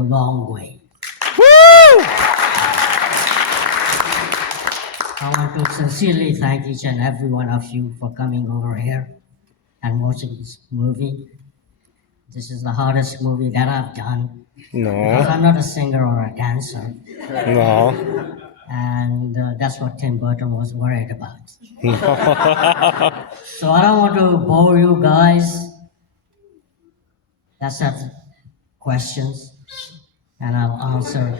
a long way. Woo! I want to sincerely thank each and every one of you for coming over here and watching this movie. This is the hardest movie that I've done because No, I'm not a singer or a dancer, no, and that's what Tim Burton was worried about. no. So I don't want to bore you guys. Let's have questions, and I'll answer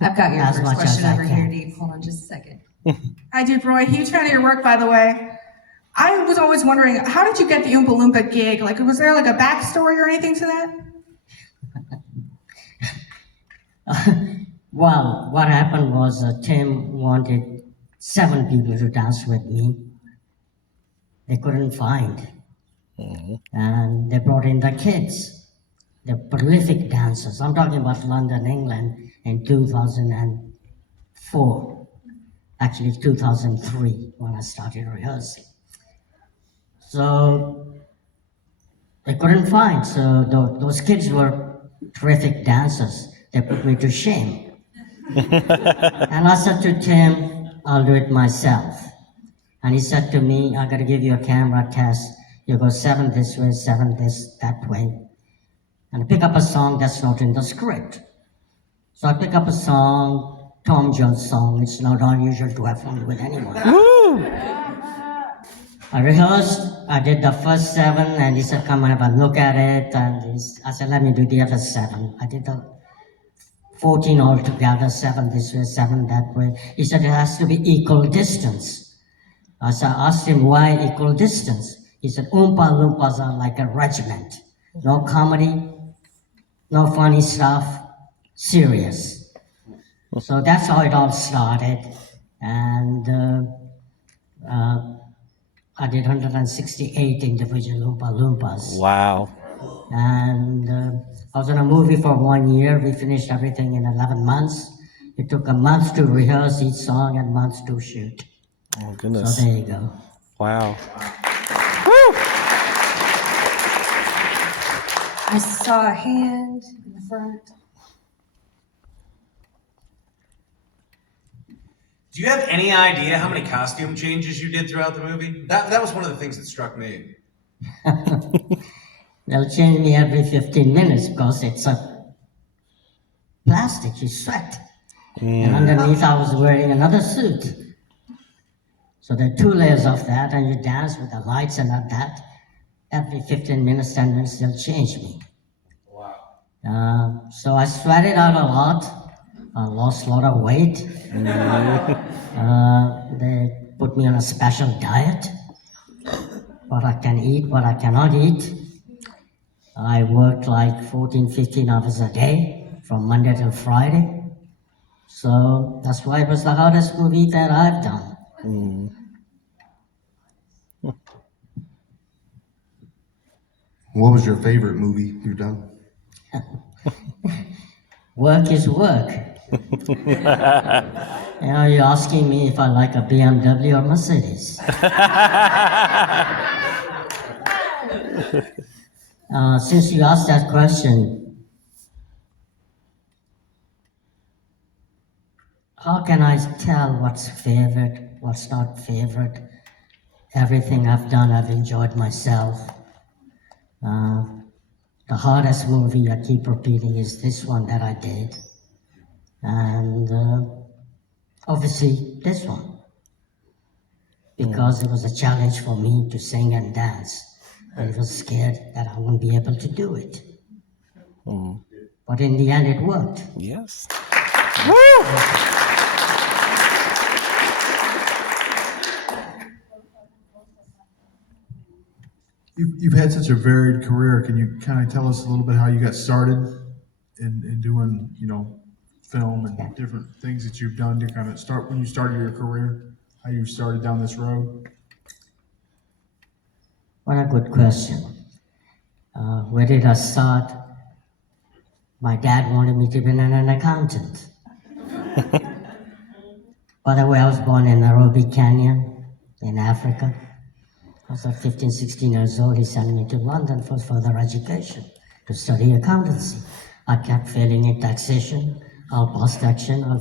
I've got your as first much question as I over here, can. Deep. Hold on just a second. Hi, Duke Roy. Huge fan of your work, by the way. I was always wondering, how did you get the Oompa Loompa gig? Like, was there like a backstory or anything to that? Well, what happened was Tim wanted 7 people to dance with me. They couldn't find. And they brought in the kids, the prolific dancers. I'm talking about London, England in 2004. Actually, 2003 when I started rehearsing. So they couldn't find. So those kids were terrific dancers. They put me to shame. And I said to Tim, I'll do it myself. And he said to me, I gotta give you a camera test. You go 7 this way, 7 this, that way. And pick up a song that's not in the script. So I pick up a song, Tom Jones song. It's not unusual to have fun with anyone. Woo! I rehearsed, I did the first 7, and he said, come and have a look at it. And I said, let me do the other 7. I did the 14 altogether, 7 this way, 7 that way. He said, it has to be equal distance. I asked him, why equal distance? He said, Oompa Loompas are like a regiment. No comedy, no funny stuff, serious. So that's how it all started. And I did 168 individual Oompa Loompas. Wow. And I was in a movie for 1 year. We finished everything in 11 months. It took a month to rehearse each song and months to shoot. Oh, So goodness. there you go. Wow. I saw a hand in the front. Do you have any idea how many costume changes you did throughout the movie? That was one of the things that struck me. They'll change me every 15 minutes because it's a plastic, you sweat. And underneath I was wearing another suit. So there are 2 layers of that, and you dance with the lights and all that. Every 15 minutes, 10 minutes, they'll change me. Wow. So I sweated out a lot. I lost a lot of weight. They put me on a special diet. What I can eat, what I cannot eat. I worked like 14, 15 hours a day from Monday till Friday. So that's why it was the hardest movie that I've done. What was your favorite movie you've done? Work is work. You're asking me if I like a BMW or Mercedes. Since you asked that question, how can I tell what's favorite, what's not favorite? Everything I've done, I've enjoyed myself. The hardest movie I keep repeating is this one that I did. And obviously this one. Because it was a challenge for me to sing and dance. I was scared that I wouldn't be able to do it. But in the end, it worked. Yes. You've had such a varied career. Can you kind of tell us a little bit how you got started in doing, film and different things that you've done to kind of start when you started your career, how you started down this road? What a good question. Where did I start? My dad wanted me to be an accountant. By the way, I was born in Nairobi, Kenya, in Africa. I was like 15, 16 years old. He sent me to London for further education to study accountancy. I kept failing in taxation. I'll pass taxation. I'll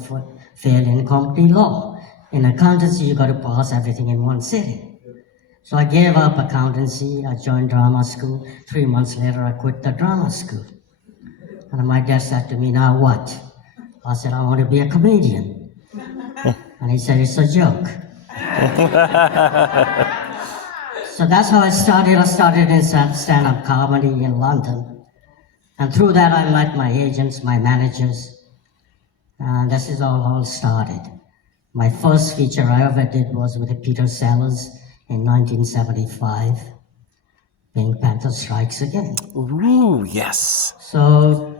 fail in company law. In accountancy, you got to pass everything in one sitting. So I gave up accountancy. I joined drama school. 3 months later, I quit the drama school. And my dad said to me, "Now what?" I said, "I want to be a comedian." And he said, "It's a joke." So that's how I started. I started in stand-up comedy in London. And through that, I met my agents, my managers. And this is all started. My first feature I ever did was with Peter Sellers in 1975, Pink Panther Strikes Again. Ooh, yes. So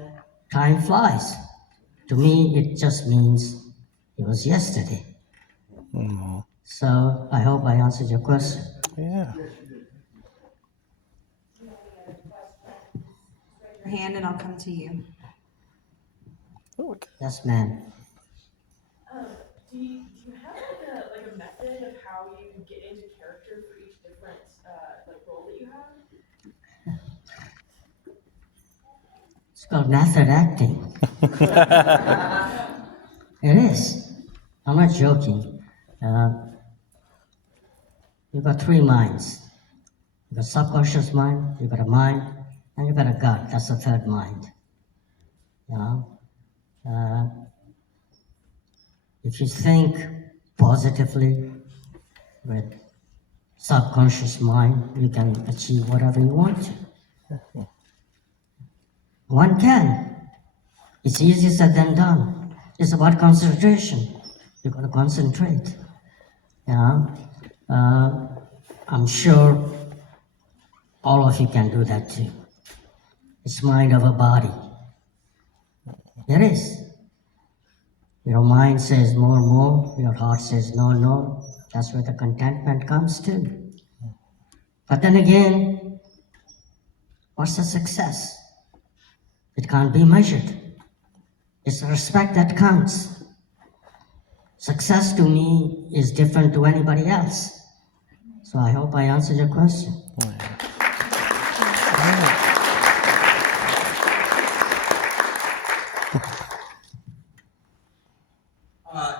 time flies. To me, it just means it was yesterday. So I hope I answered your question. Yeah. Your hand and I'll come to you. Yes, ma'am. Do you have like a method of how you get into character for each different role that you have? It's called method acting. It is. I'm not joking. You've got three minds. You've got subconscious mind, you've got a mind, and you've got a gut. That's the third mind. You know? If you think positively with subconscious mind, you can achieve whatever you want to. One can. It's easier said than done. It's about concentration. You've got to concentrate. You know? I'm sure all of you can do that too. It's mind over body. It is. Your mind says more, more. Your heart says no, no. That's where the contentment comes too. But then again, what's the success? It can't be measured. It's the respect that counts. Success to me is different to anybody else. So I hope I answered your question.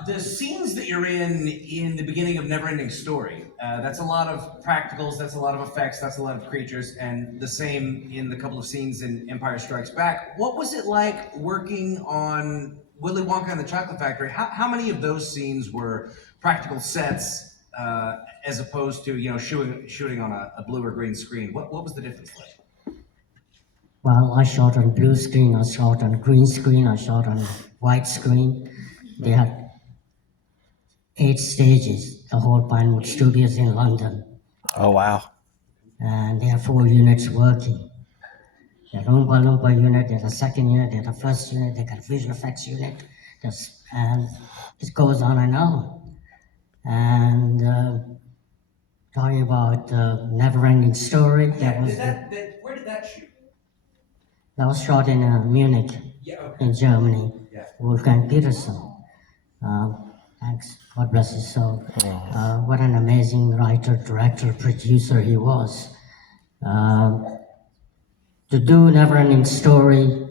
The scenes that you're in the beginning of Neverending Story, that's a lot of practicals, that's a lot of effects, that's a lot of creatures, and the same in the couple of scenes in Empire Strikes Back. What was it like working on Willy Wonka and the Chocolate Factory? How many of those scenes were practical sets as opposed to shooting on a blue or green screen? What was the difference like? Well, I shot on blue screen, I shot on green screen, I shot on white screen. They had 8 stages, the whole Pinewood Studios in London. Oh, wow. And there are 4 units working. The Oompa Loompa unit, there's a second unit, there's a first unit, they got a visual effects unit, and it goes on and on. And talking about Never-Ending Story, Where did that shoot? that was shot in Munich, in Germany. Yeah. Wolfgang Petersen. Thanks, God bless his soul. What an amazing writer, director, producer he was. To do Never-Ending Story,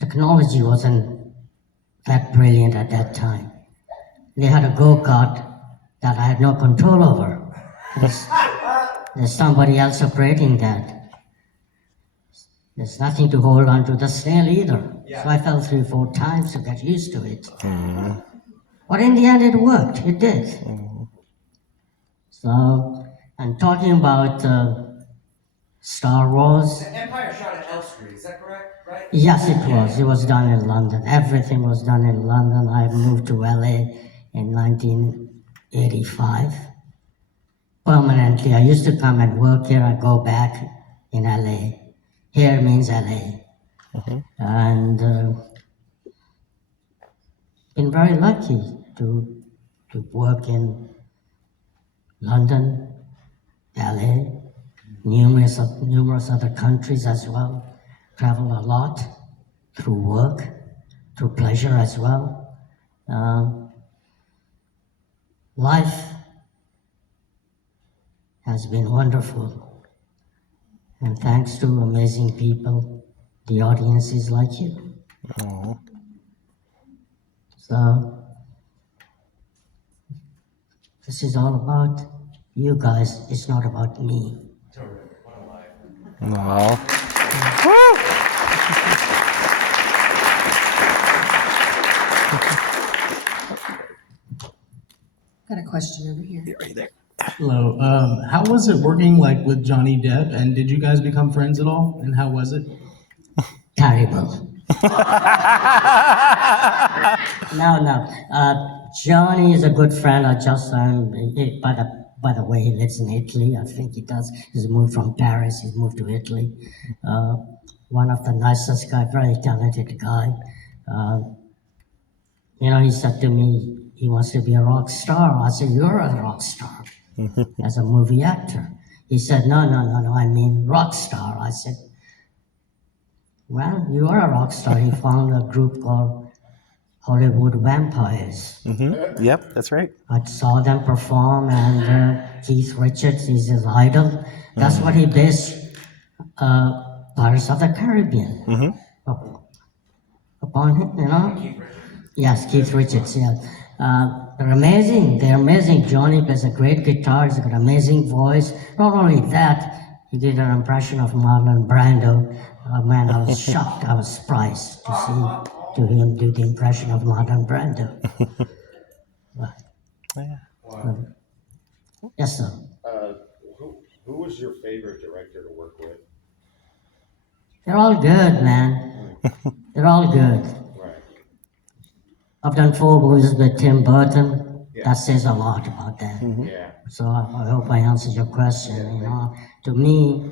technology wasn't that brilliant at that time. They had a go-kart that I had no control over. There's somebody else operating that. There's nothing to hold on to the snail either. So I fell 3 or 4 times to get used to it. But in the end, it worked. It did. So, and talking about Star Wars. Empire shot at Elstree, is that correct? Right? Yes, it was. It was done in London. Everything was done in London. I moved to LA in 1985. Permanently. I used to come and work here. I go back in LA. Here means LA. And been very lucky to work in London, LA, numerous other countries as well. Travel a lot through work, through pleasure as well. Life has been wonderful. And thanks to amazing people, the audience is like you. Oh. So this is all about you guys. It's not about me. Oh. Got a question over here. Right there. Hello. How was it working like with Johnny Depp? And did you guys become friends at all? And how was it? Terrible. No. Johnny is a good friend. I just by the way, he lives in Italy. I think he does. He's moved from Paris. He's moved to Italy. One of the nicest guy, very talented guy. He said to me he wants to be a rock star. I said, you're a rock star as a movie actor. He said, no, I mean rock star. I said, well, you are a rock star. He found a group called Hollywood Vampires. Yep, that's right. I saw them perform, and Keith Richards is his idol. That's what he based Pirates of the Caribbean upon him, Yes, Keith Richards, yeah. They're amazing. They're amazing. Johnny plays a great guitar. He's got an amazing voice. Not only that, he did an impression of Marlon Brando. Man, I was shocked. I was surprised to him do the impression of Marlon Brando. Yes, sir. Who was your favorite director to work with? They're all good, man. They're all good. Right. I've done 4 movies with Tim Burton. That says a lot about that. Yeah. So I hope I answered your question. To me,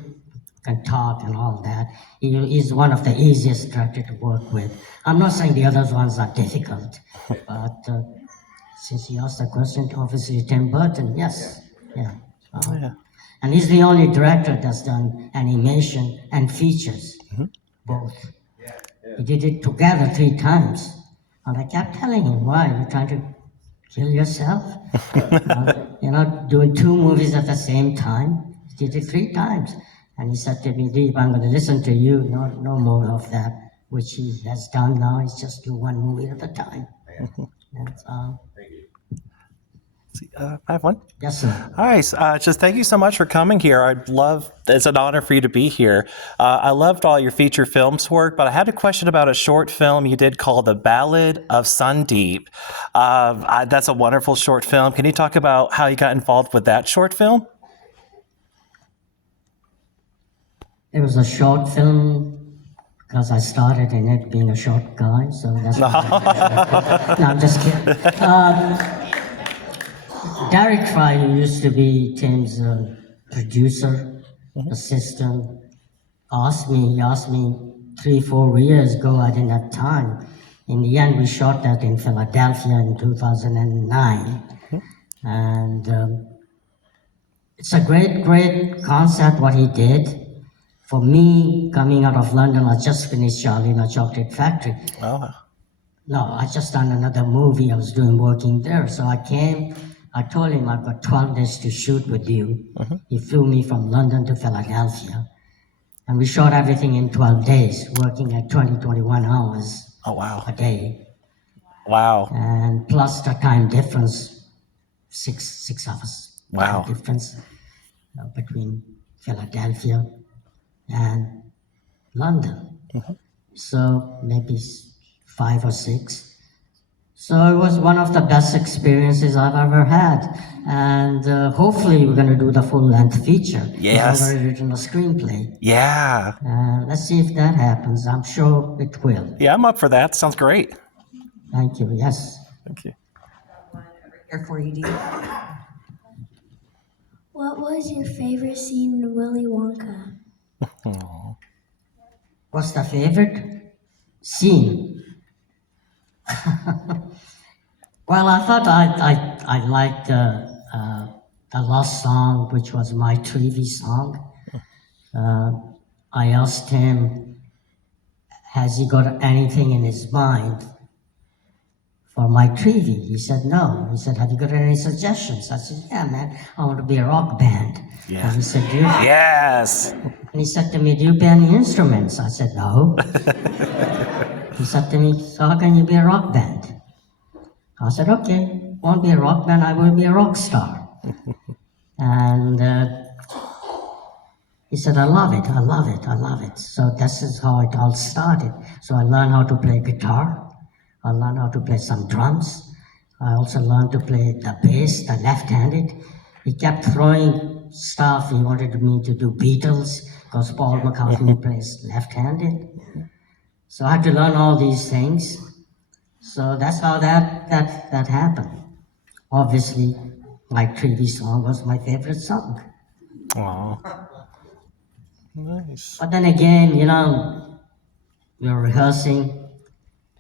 can talk and all that. He's one of the easiest directors to work with. I'm not saying the other ones are difficult, but since you asked the question, obviously Tim Burton, yes, yeah. And he's the only director that's done animation and features, both. He did it together 3 times. And I kept telling him, why? You're trying to kill yourself? Doing 2 movies at the same time. He did it 3 times. And he said to me, Deep, I'm going to listen to you, no more of that, which he has done now. He's just do 1 movie at a time. That's, Thank you. I have one. yes, sir. All right, just thank you so much for coming here. It's an honor for you to be here. I loved all your feature films work, but I had a question about a short film you did called The Ballad of Sundeep. That's a wonderful short film. Can you talk about how you got involved with that short film? It was a short film because I started in it being a short guy, so that's why. No, I'm just kidding. Derek Fry, who used to be Tim's producer, assistant, he asked me 3-4 years ago, I didn't have time. In the end, we shot that in Philadelphia in 2009. And it's a great concept, what he did. For me, coming out of London, I just finished Charlie and the Chocolate Factory. Oh, No, I just done another movie I was working there. So I came, I told him I've got 12 days to shoot with you. He flew me from London to Philadelphia. And we shot everything in 12 days, working at 21 hours oh wow. a day. Wow. And plus the time difference, 6 hours. Wow. Time difference between Philadelphia and London. So maybe 5 or 6. So it was one of the best experiences I've ever had. And hopefully we're going to do the full-length feature. Yes. We've already written a screenplay. Yeah. Let's see if that happens. I'm sure it will. Yeah, I'm up for that. Sounds great. Thank you. Yes. Thank you. Here for you, Dee. What was your favorite scene in Willy Wonka? What's the favorite scene? Well, I thought I liked the last song, which was my Trevi song. I asked him, has he got anything in his mind for Mike Treavy. He said, no. He said, have you got any suggestions? I said, yeah, man, I want to be a rock band. Yeah. And he said, Yes. And he said to me, do you play any instruments? I said, no. He said to me, so how can you be a rock band? I said, okay, won't be a rock band, I will be a rock star. And he said, I love it, I love it, I love it. So this is how it all started. So I learned how to play guitar. I learned how to play some drums. I also learned to play the bass, the left-handed. He kept throwing stuff. He wanted me to do Beatles because Paul McCartney plays left-handed. So I had to learn all these things. So that's how that happened. Obviously, Mike Treavy's song was my favorite song. Aw. Nice. But then again, we were rehearsing,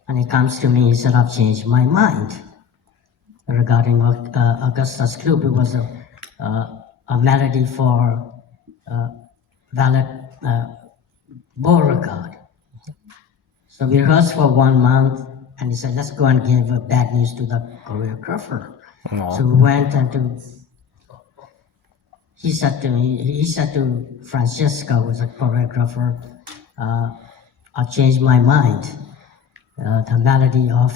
and he comes to me, he said, I've changed my mind regarding Augustus Gloop. It was a melody for Valet Beauregard. So we rehearsed for 1 month, and he said, let's go and give bad news to the choreographer. Aw. So we went and he said to Francesca, who was a choreographer, I've changed my mind. The melody of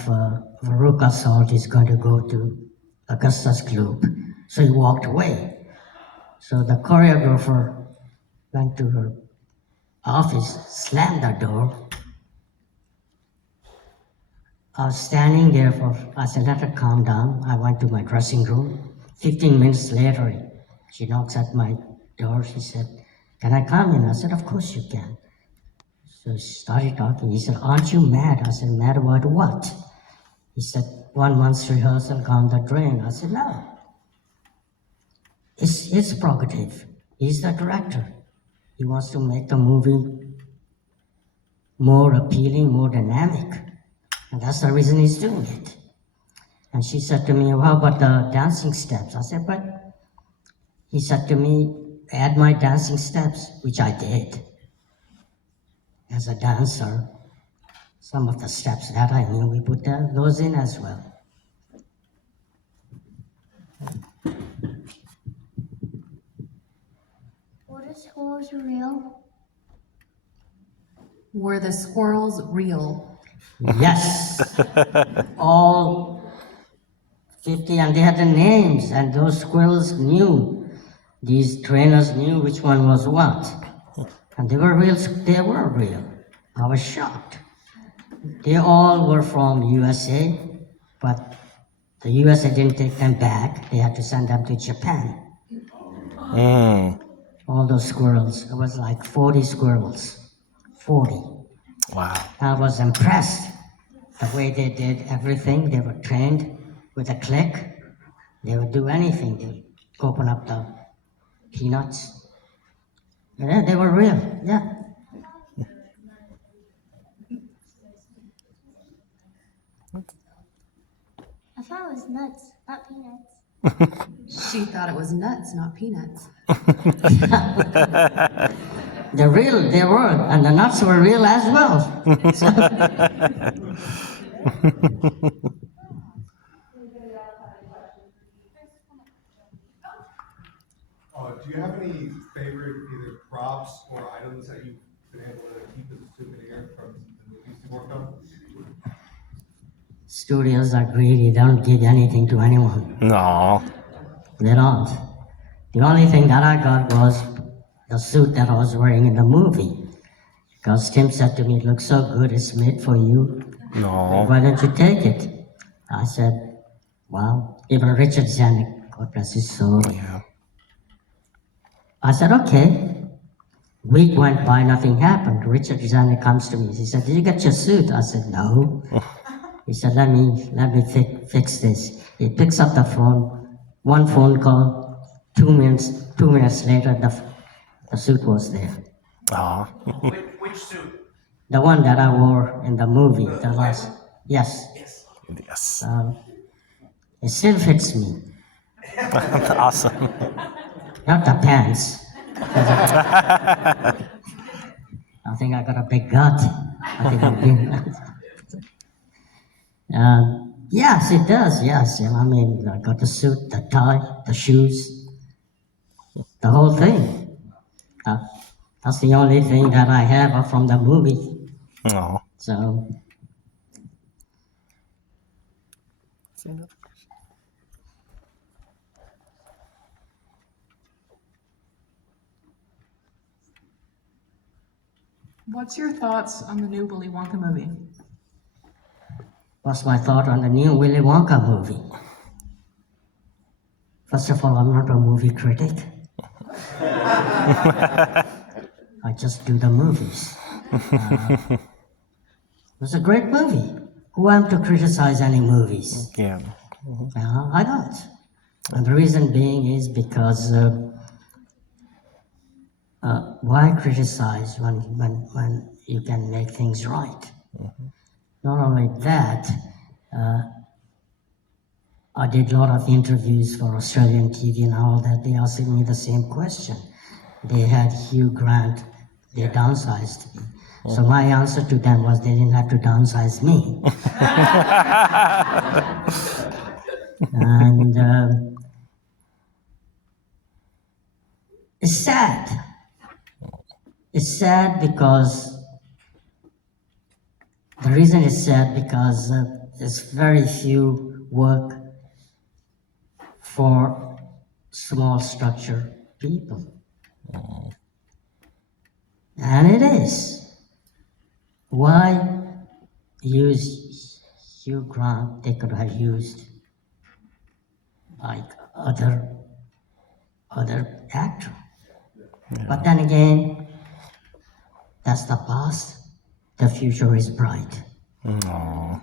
Veruca Salt is going to go to Augustus Gloop. So he walked away. So the choreographer went to her office, slammed the door. I was standing there I said, let her calm down. I went to my dressing room. 15 minutes later, she knocks at my door. She said, can I come in? I said, of course you can. So she started talking. He said, aren't you mad? I said, mad about what? He said, 1 month's rehearsal gone the drain. I said, no. It's his prerogative. He's the director. He wants to make the movie more appealing, more dynamic. And that's the reason he's doing it. And she said to me, how about the dancing steps? I said, but he said to me, add my dancing steps, which I did. As a dancer, some of the steps that I knew, we put those in as well. Were the squirrels real? Were the squirrels real? Yes, all 50, and they had the names, and those squirrels knew. These trainers knew which one was what. And they were real. I was shocked. They all were from USA, but the USA didn't take them back. They had to send them to Japan. All those squirrels. It was like 40 squirrels. 40. Wow. I was impressed the way they did everything. They were trained with a click. They would do anything. They would open up the peanuts. Yeah, they were real. Yeah. I thought it was nuts, not peanuts. She thought it was nuts, not peanuts. They're real, they were, and the nuts were real as well. So, Do you have any favorite either props or items that you've been able to keep as a souvenir from the movies you worked on? studios are greedy, they don't give anything to anyone. No. They don't. The only thing that I got was the suit that I was wearing in the movie. Because Tim said to me, it looks so good, it's made for you. No. Why don't you take it? I said, well, even Richard Zanuck, God bless his soul. Yeah. I said, okay. Week went by, nothing happened. Richard Zanuck comes to me. He said, did you get your suit? I said, no. He said, let me fix this. He picks up the phone, one phone call, 2 minutes later, the suit was there. Aw. Which suit? The one that I wore in the movie, the last, yes. Yes. It still fits me. Awesome. Not the pants. I think I got a big gut. I think I'm big. Yes, it does. Yes, I mean, I got the suit, the tie, the shoes, the whole thing. Uh, that's the only thing that I have from the movie. Oh. So, What's your thoughts on the new Willy Wonka movie? what's my thought on the new Willy Wonka movie? First of all, I'm not a movie critic. I just do the movies. It was a great movie. Who am to criticize any movies? Yeah. I don't. And the reason being is because why criticize when you can make things right? Not only that, I did a lot of interviews for Australian TV and all that. They asked me the same question. They had Hugh Grant, they downsized me. So my answer to them was they didn't have to downsize me. And it's sad. It's sad because the reason it's sad because there's very few work for small structure people. And it is. Why use Hugh Grant? They could have used like other actor. But then again, that's the past. The future is bright. Aww.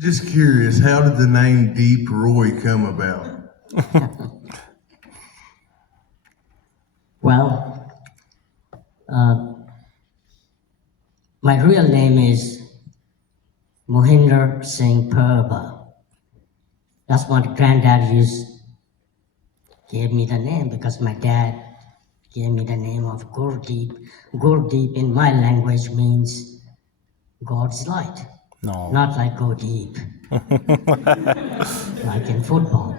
Just curious, how did the name Deep Roy come about? Well, my real name is Mohinder Singh Purba. That's what granddad gave me the name because my dad gave me the name of Gurdeep. Gurdeep in my language means God's light. No. Not like go deep, like in football.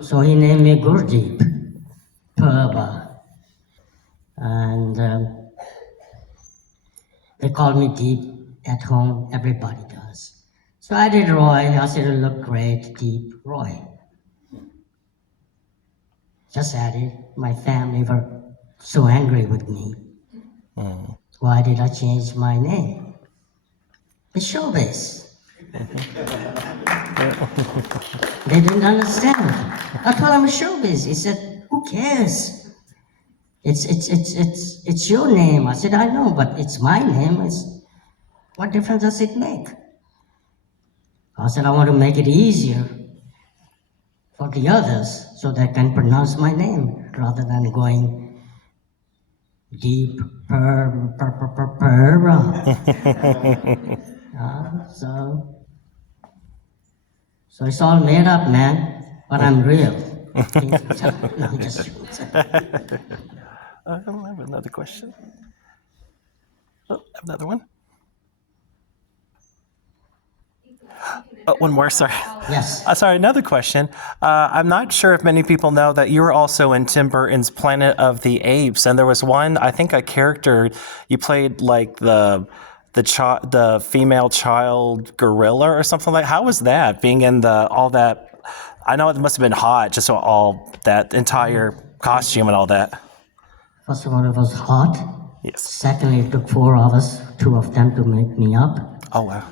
So he named me Gurdeep Purba. And they call me Deep at home, everybody does. So I did Roy, I said it looked great, Deep Roy. Just added, my family were so angry with me. Why did I change my name? It's showbiz. They didn't understand. I told him it's showbiz. He said, who cares? It's your name. I said, I know, but it's my name. What difference does it make? I said, I want to make it easier for the others so they can pronounce my name rather than going Deep So it's all made up, man, but I'm real. No, I'm just I don't have another question. Oh, another one. Oh, one more, sorry. Yes. Sorry, another question. I'm not sure if many people know that you were also in Tim Burton's Planet of the Apes, and there was one, I think a character, you played like the female child gorilla or something like. How was that, being in all that? I know it must have been hot, just all that entire costume and all that. First of all, it was hot. Yes. Secondly, it took 4 hours, 2 of them to make me up. Oh, wow.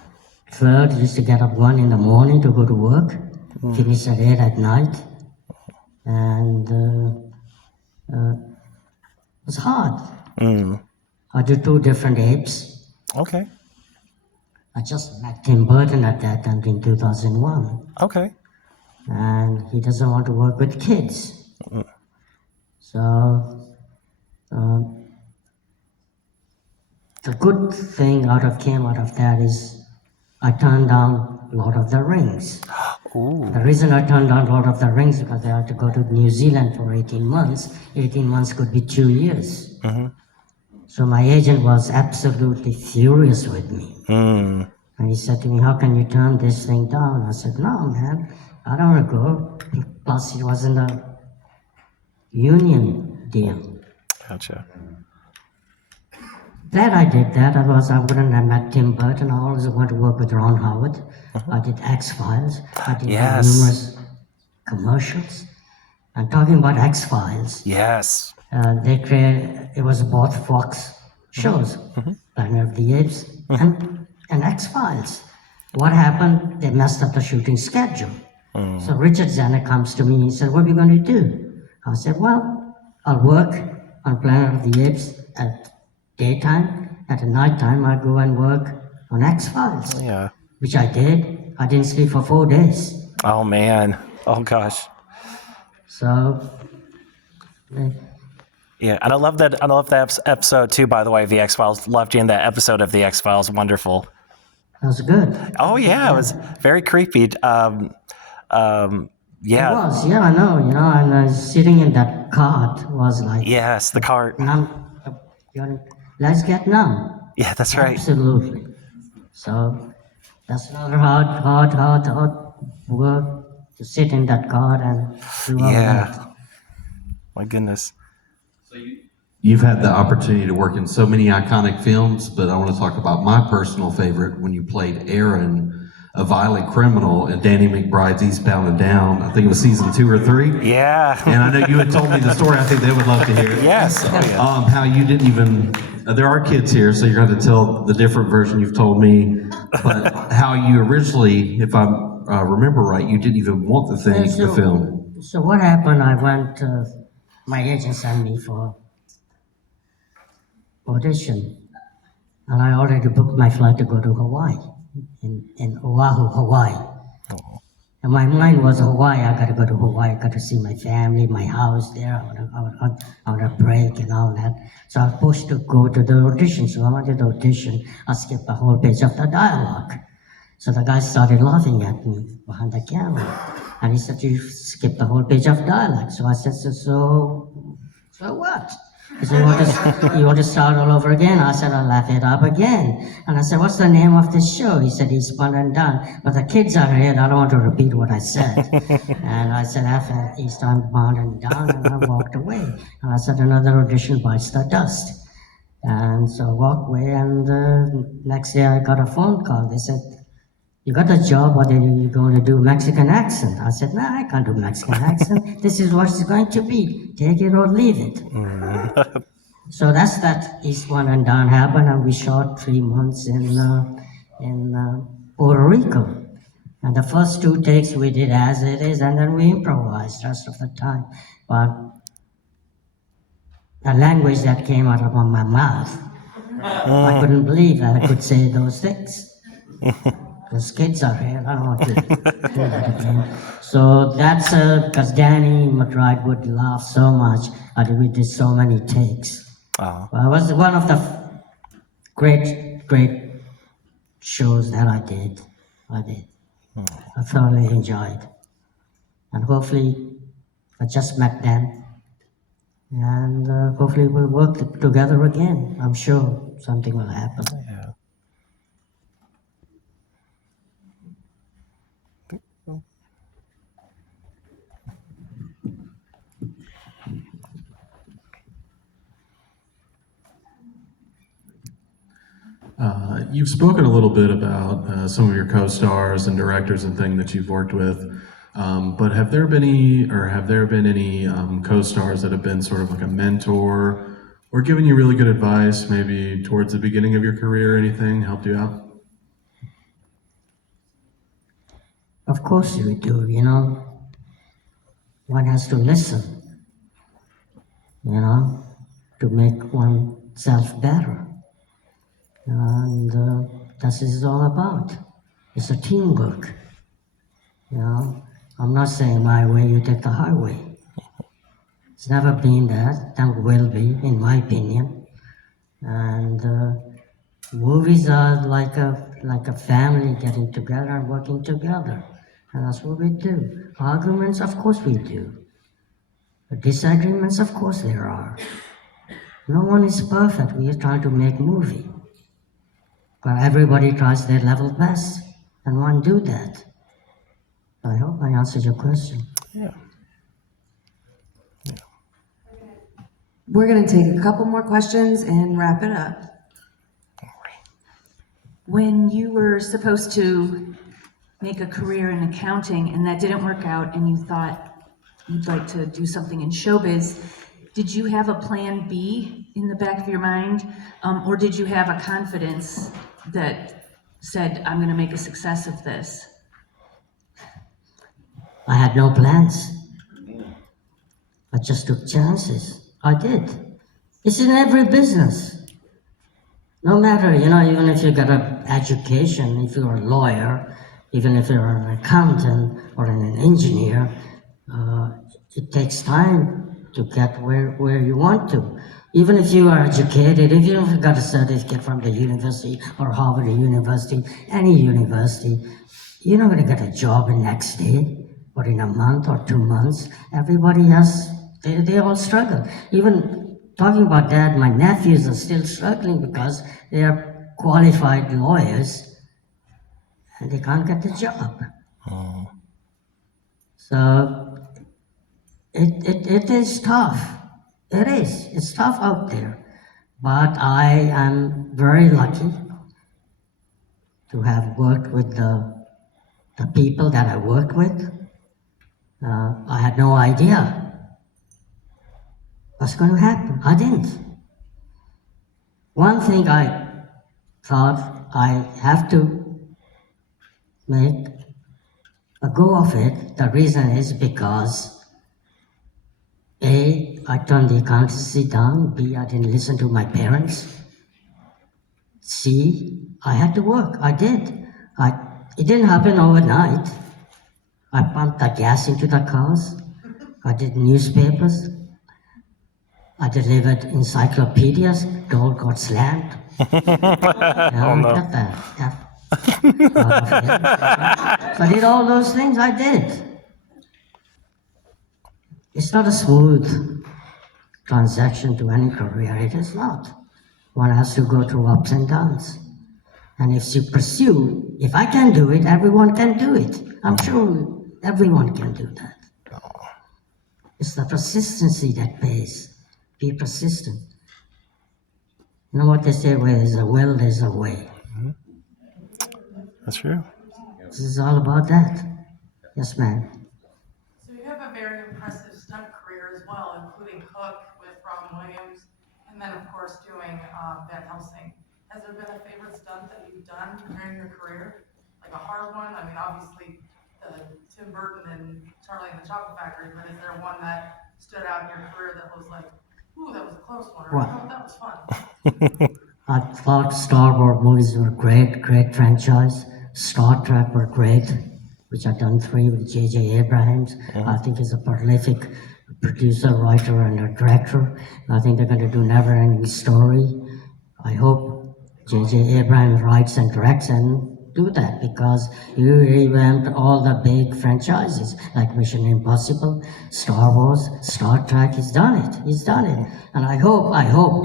Third, used to get up 1 in the morning to go to work, finish at 8 at night. And it was hard. I did 2 different apes. Okay. I just met Tim Burton at that time in 2001. Okay. And he doesn't want to work with kids. So the good thing came out of that is I turned down Lord of the Rings. Ooh. The reason I turned down Lord of the Rings because I had to go to New Zealand for 18 months. 18 months could be 2 years. So my agent was absolutely furious with me. Mm. And he said to me, how can you turn this thing down? I said, no, man, I don't want to go. Plus, it wasn't a union deal. Gotcha. Glad I did that, otherwise I wouldn't have met Tim Burton. I always wanted to work with Ron Howard. I did X-Files. I did Yes. numerous commercials. And talking about X-Files, Yes. it was both Fox shows, Planet of the Apes and X-Files. What happened? They messed up the shooting schedule. So Richard Zenner comes to me and he said, what are we going to do? I said, well, I'll work on Planet of the Apes at daytime. At nighttime, I go and work on X-Files, Yeah. which I did. I didn't sleep for 4 days. Oh man. Oh gosh. So, Yeah, and I love that. I love that episode too. By the way, of the X Files. Loved you in that episode of the X Files. Wonderful. that was good. Oh yeah, it was very creepy. Yeah. It was, yeah, I know, and sitting in that cart was like, Yes, the cart. let's get numb. Yeah, that's right. Absolutely. So that's another hard work to sit in that cart and do all Yeah. that. My goodness. You've had the opportunity to work in so many iconic films, but I want to talk about my personal favorite when you played Aaron, a violent criminal in Danny McBride's Eastbound and Down. I think it was season 2 or 3. Yeah. And I know you had told me the story. I think they would love to hear it. Yes. Oh, yeah. How you didn't even, there are kids here, so you're going to tell the different version you've told me, but how you originally, if I remember right, you didn't even want the thing, the film. So what happened, I went, my agent sent me for audition, and I already booked my flight to go to Hawaii, in Oahu, Hawaii. And my mind was Hawaii, I gotta go to Hawaii, I gotta see my family, my house there, I want to break and all that. So I was supposed to go to the audition, so I wanted to audition, I skipped the whole page of the dialogue. So the guy started laughing at me behind the camera, and he said, you skipped the whole page of dialogue. So I said, so what? He said, you want to start all over again? I said, I'll laugh it up again. And I said, what's the name of this show? He said, Eastbound and Down. But the kids are here, I don't want to repeat what I said. And I said, after Eastbound and Down, and I walked away. And I said, another audition bites the dust. And so I walked away, and next day I got a phone call. They said, you got a job, what are you going to do, Mexican accent? I said, I can't do Mexican accent. This is what it's going to be. Take it or leave it. So that's that Eastbound and Down happened, and we shot 3 months in Puerto Rico. And the first 2 takes we did as it is, and then we improvised the rest of the time. But the language that came out of my mouth, I couldn't believe that I could say those things. Because kids are here, I don't want to do that again. So that's because Danny McBride would laugh so much. We did so many takes. Oh. Well, it was one of the great shows that I did. I thoroughly enjoyed. And hopefully, I just met them. And hopefully we'll work together again. I'm sure something will happen. Yeah. You've spoken a little bit about some of your co-stars and directors and things that you've worked with, but have there been any co-stars that have been sort of like a mentor or given you really good advice, maybe towards the beginning of your career, anything helped you out? Of course you do, One has to listen, to make oneself better. And that's what it's all about. It's a teamwork. I'm not saying my way, you take the highway. It's never been that, never will be, in my opinion. And movies are like a family getting together and working together. And that's what we do. Arguments, of course we do. Disagreements, of course there are. No one is perfect. We are trying to make movie. But everybody tries their level best, and one do that. I hope I answered your question. Yeah. We're going to take a couple more questions and wrap it up. When you were supposed to make a career in accounting and that didn't work out and you thought you'd like to do something in showbiz, did you have a plan B in the back of your mind? Or did you have a confidence that said, I'm going to make a success of this? I had no plans. I just took chances. I did. It's in every business. No matter, even if you got an education, if you're a lawyer, even if you're an accountant or an engineer, it takes time to get where you want to. Even if you are educated, if you got a certificate from the university or Harvard University, any university, you're not going to get a job in next day or in a month or 2 months. Everybody has, they all struggle. Even talking about that, my nephews are still struggling because they are qualified lawyers and they can't get the job. So it is tough. It is. It's tough out there. But I am very lucky to have worked with the people that I worked with. I had no idea what's going to happen. I didn't. One thing I thought I have to make a go of it. The reason is because A, I turned the accountancy down. B, I didn't listen to my parents. C, I had to work. I did. It didn't happen overnight. I pumped the gas into the cars. I did newspapers. I delivered encyclopedias. Door got slammed. I got that. So I did all those things. I did. It's not a smooth transaction to any career. It is not. One has to go through ups and downs. And if you pursue, if I can do it, everyone can do it. I'm sure everyone can do that. It's the persistency that pays. Be persistent. You know what they say, where there's a will, there's a way. That's true. This is all about that. Yes, ma'am. So you have a very impressive stunt career as well, including Hook with Robin Williams, and then of course doing Van Helsing. Has there been a favorite stunt that you've done during your career? Like a hard one? I mean, obviously Tim Burton and Charlie and the Chocolate Factory, but is there one that stood out in your career that was like, ooh, that was a close one, or oh, that was fun? I thought Star Wars movies were great franchise. Star Trek were great, which I've done 3 with J.J. Abrams. I think he's a prolific producer, writer, and a director. I think they're going to do Never-Ending Story. I hope J.J. Abrams writes and directs and do that, because you revamped all the big franchises like Mission Impossible, Star Wars, Star Trek. He's done it. And I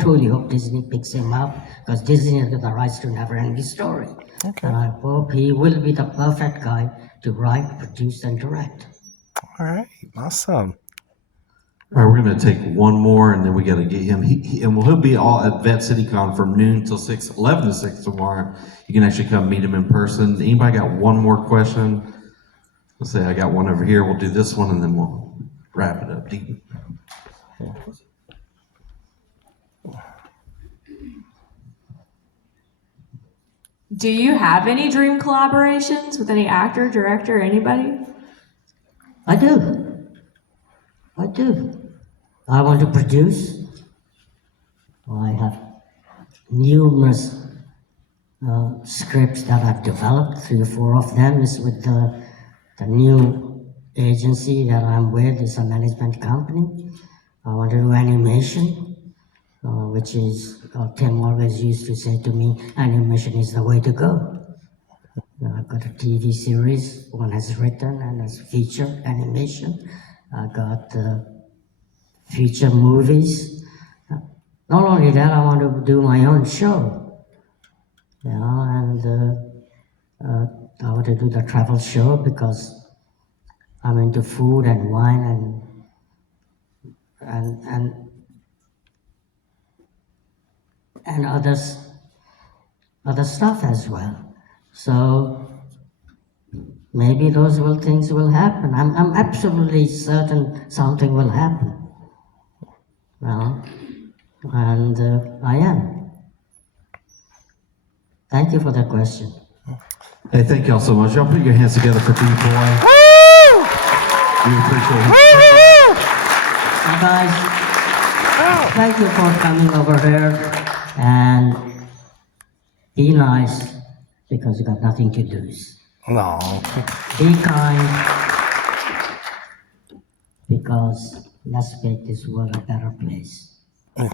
truly hope Disney picks him up, because Disney has got the rights to Never-Ending Story. Okay. And I hope he will be the perfect guy to write, produce, and direct. All right, awesome. All right, we're going to take one more, and then we got to get him. He'll be all at Vet CityCon from noon till 11 to 6 tomorrow. You can actually come meet him in person. Anybody got one more question? Let's say I got one over here. We'll do this one, and then we'll wrap it up. Do you have any dream collaborations with any actor, director, anybody? I do. I want to produce. I have numerous scripts that I've developed. 3 or 4 of them is with the new agency that I'm with. It's a management company. I want to do animation, which is, Tim always used to say to me, animation is the way to go. I've got a TV series, one has written and has feature animation. I got feature movies. Not only that, I want to do my own show. And I want to do the travel show because I'm into food and wine and other stuff as well. So maybe those things will happen. I'm absolutely certain something will happen. And I am. Thank you for the question. Hey, thank y'all so much. Y'all put your hands together for D-Boy. We appreciate it. You guys, thank you for coming over here and be nice because you got nothing to lose. No. Be kind because let's make this world a better place.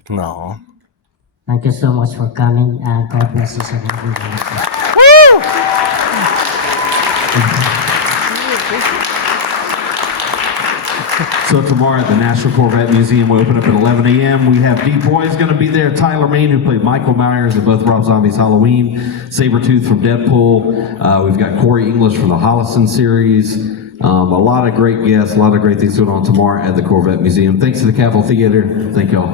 No. Thank you so much for coming and God bless you and everyone. So tomorrow at the National Corvette Museum, we open up at 11 a.m. We have D-Boy is going to be there. Tyler Main, who played Michael Myers in both Rob Zombie's Halloween. Sabretooth from Deadpool. We've got Corey English from the Holliston series. A lot of great guests, a lot of great things going on tomorrow at the Corvette Museum. Thanks to the Capitol Theater. Thank y'all.